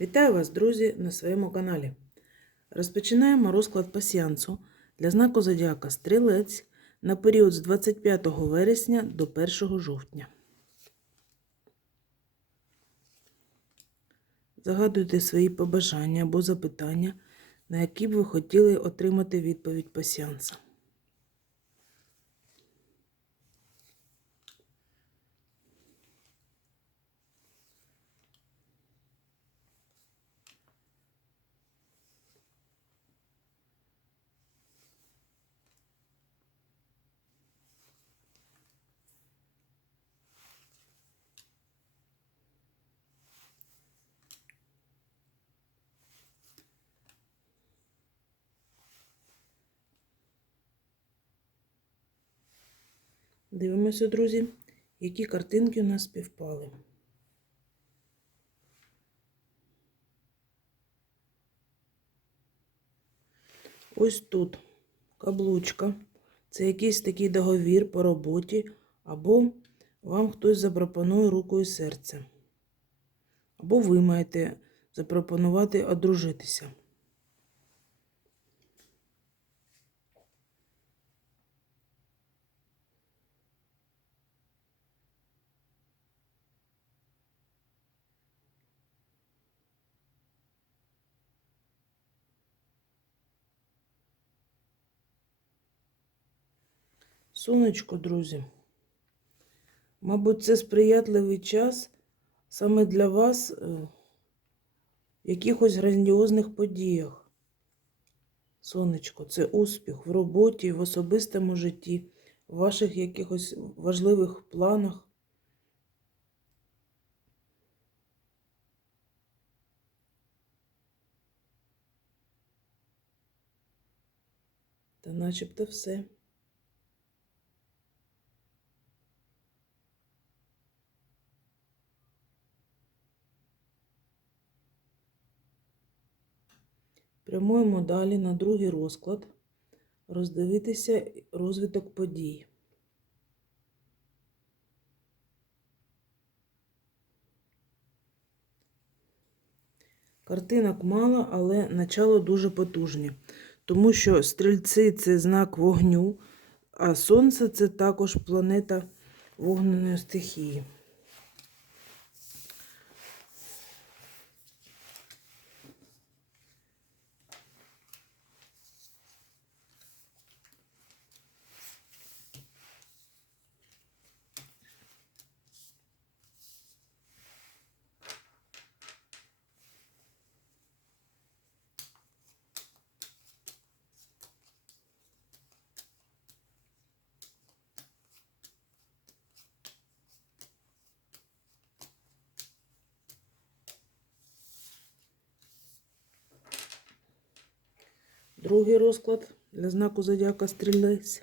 Вітаю вас, друзі, на своєму каналі. Розпочинаємо розклад пасіянсу для знаку Зодіака Стрілець на період з 25 вересня до 1 жовтня. Загадуйте свої побажання або запитання, на які б ви хотіли отримати відповідь пасіянса. Дивимося, друзі, які картинки у нас співпали. Ось тут каблучка. Це якийсь такий договір по роботі, або вам хтось запропонує руку і серце. Або ви маєте запропонувати одружитися. Сонечко, друзі. Мабуть, це сприятливий час саме для вас е, в якихось грандіозних подіях. Сонечко, це успіх в роботі, в особистому житті, в ваших якихось важливих планах. Та начебто все. Прямуємо далі на другий розклад, роздивитися розвиток подій. Картинок мало, але начало дуже потужне, тому що стрільці це знак вогню, а сонце це також планета вогненої стихії. Другий розклад для знаку зодіака стрілець.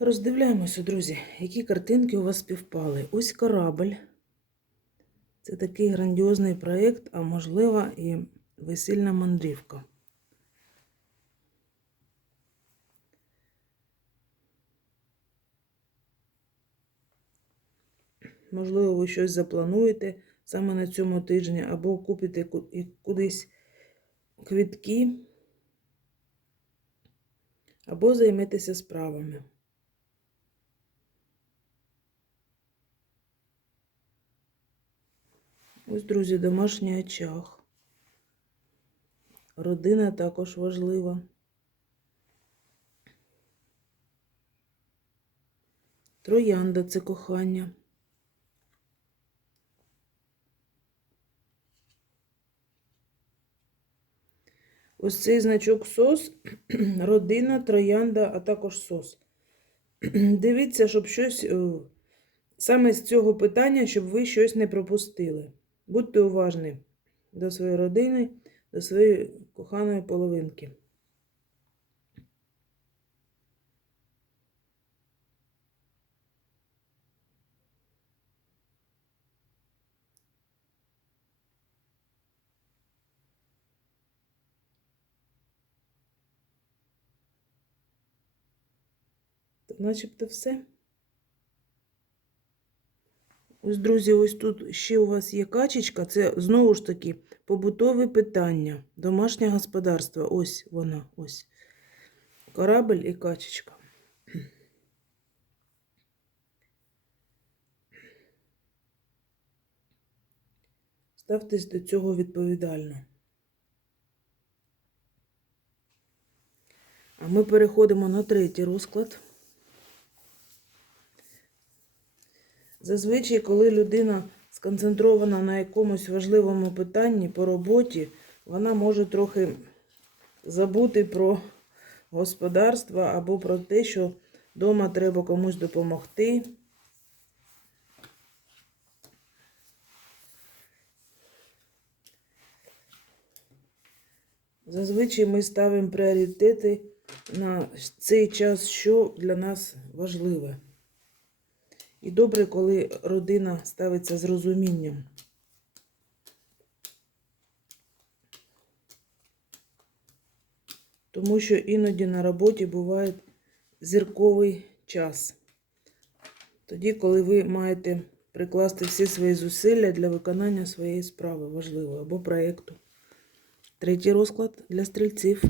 Роздивляємося, друзі, які картинки у вас співпали. Ось корабль. Це такий грандіозний проєкт, а можливо і весільна мандрівка. Можливо, ви щось заплануєте саме на цьому тижні, або купите кудись квітки, або займетеся справами. Ось, друзі, домашній очаг. Родина також важлива. Троянда це кохання. Ось цей значок сос, родина, троянда, а також сос. Дивіться, щоб щось е, саме з цього питання, щоб ви щось не пропустили. Будьте уважні до своєї родини, до своєї коханої половинки. Начебто все. Ось, друзі, ось тут ще у вас є качечка. Це знову ж таки побутові питання. Домашнє господарство. Ось вона, ось. Корабель і качечка. Ставтесь до цього відповідально. А ми переходимо на третій розклад. Зазвичай, коли людина сконцентрована на якомусь важливому питанні по роботі, вона може трохи забути про господарство або про те, що вдома треба комусь допомогти. Зазвичай ми ставимо пріоритети на цей час, що для нас важливе. І добре, коли родина ставиться з розумінням. Тому що іноді на роботі буває зірковий час. Тоді, коли ви маєте прикласти всі свої зусилля для виконання своєї справи важливої або проєкту. Третій розклад для стрільців.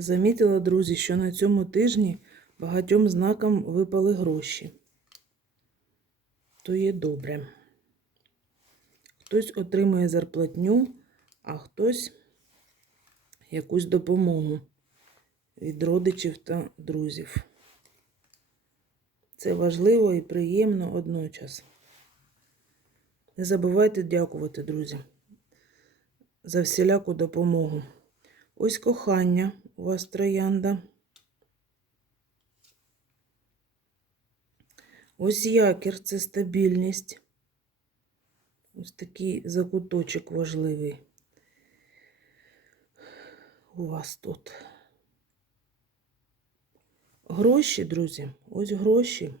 Замітила, друзі, що на цьому тижні багатьом знакам випали гроші. То є добре. Хтось отримує зарплатню, а хтось якусь допомогу від родичів та друзів. Це важливо і приємно одночас. Не забувайте дякувати, друзі, за всіляку допомогу. Ось кохання у вас троянда. Ось якір це стабільність. Ось такий закуточок важливий у вас тут. Гроші, друзі, ось гроші.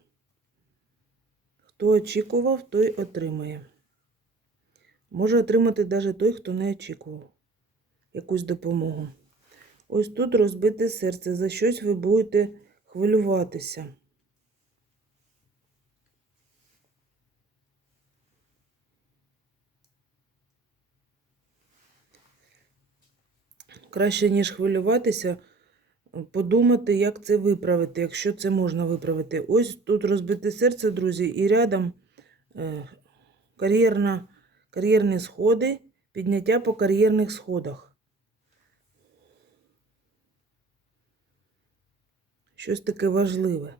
Хто очікував, той отримає. Може отримати навіть той, хто не очікував якусь допомогу. Ось тут розбите серце. За щось ви будете хвилюватися. Краще, ніж хвилюватися, подумати, як це виправити, якщо це можна виправити. Ось тут розбите серце, друзі, і рядом е, кар'єрні сходи, підняття по кар'єрних сходах. Щось таке важливе.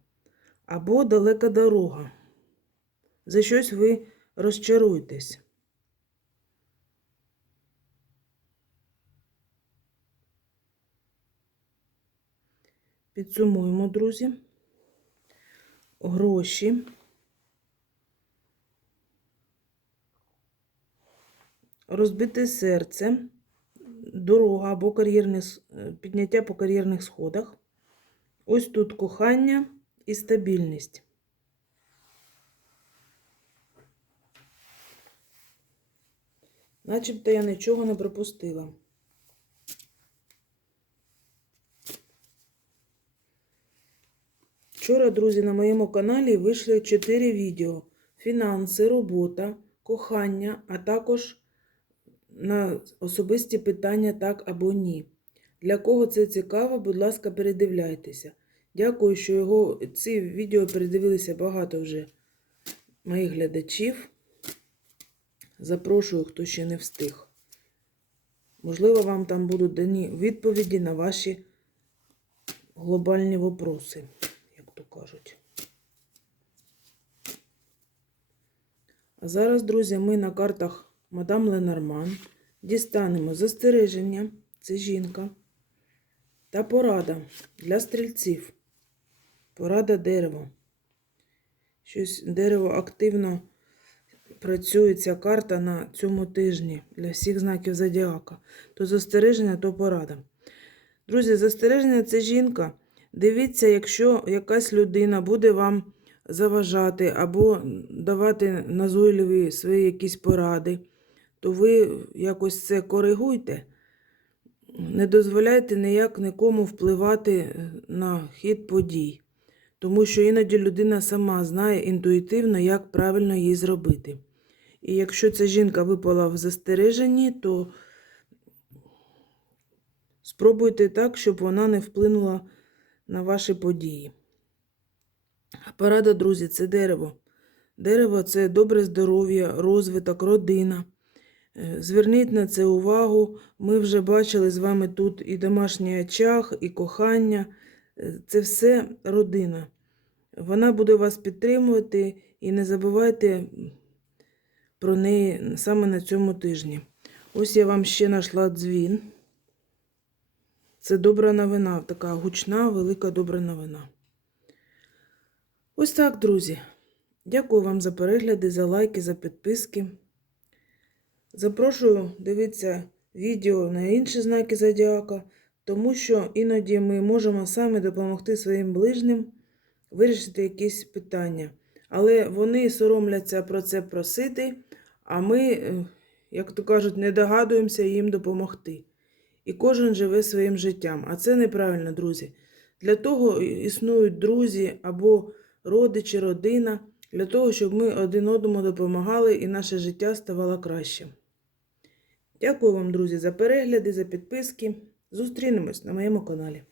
Або далека дорога. За щось ви розчаруєтесь. Підсумуємо, друзі. Гроші. Розбите серце, дорога або кар'єрне підняття по кар'єрних сходах. Ось тут кохання і стабільність. Начебто я нічого не пропустила. Вчора, друзі, на моєму каналі вийшли 4 відео: фінанси, робота, кохання, а також на особисті питання так або ні. Для кого це цікаво, будь ласка, передивляйтеся. Дякую, що його ці відео передивилися багато вже моїх глядачів. Запрошую, хто ще не встиг. Можливо, вам там будуть дані відповіді на ваші глобальні вопроси, як то кажуть. А зараз, друзі, ми на картах мадам Ленорман дістанемо застереження, це жінка, та порада для стрільців. Порада дерево. Щось дерево активно працює ця карта на цьому тижні для всіх знаків зодіака. То застереження, то порада. Друзі, застереження це жінка. Дивіться, якщо якась людина буде вам заважати або давати назойливі свої якісь поради, то ви якось це коригуйте. Не дозволяйте ніяк нікому впливати на хід подій, тому що іноді людина сама знає інтуїтивно, як правильно їй зробити. І якщо ця жінка випала в застереженні, то спробуйте так, щоб вона не вплинула на ваші події. А Порада, друзі, це дерево. Дерево це добре здоров'я, розвиток, родина. Е, Зверніть на це увагу. Ми вже бачили з вами тут і домашній очаг, і кохання. Це все родина. Вона буде вас підтримувати і не забувайте про неї саме на цьому тижні. Ось я вам ще знайшла дзвін. Це добра новина, така гучна, велика добра новина. Ось так, друзі. Дякую вам за перегляди, за лайки, за підписки. Запрошую дивитися відео на інші знаки зодіака, тому що іноді ми можемо самі допомогти своїм ближнім вирішити якісь питання. Але вони соромляться про це просити, а ми, е, як то кажуть, не догадуємося їм допомогти. І кожен живе своїм життям. А це неправильно, друзі. Для того існують друзі або родичі, родина, для того, щоб ми один одному допомагали і наше життя ставало кращим. Дякую вам, друзі, за перегляди, за підписки. Зустрінемось на моєму каналі.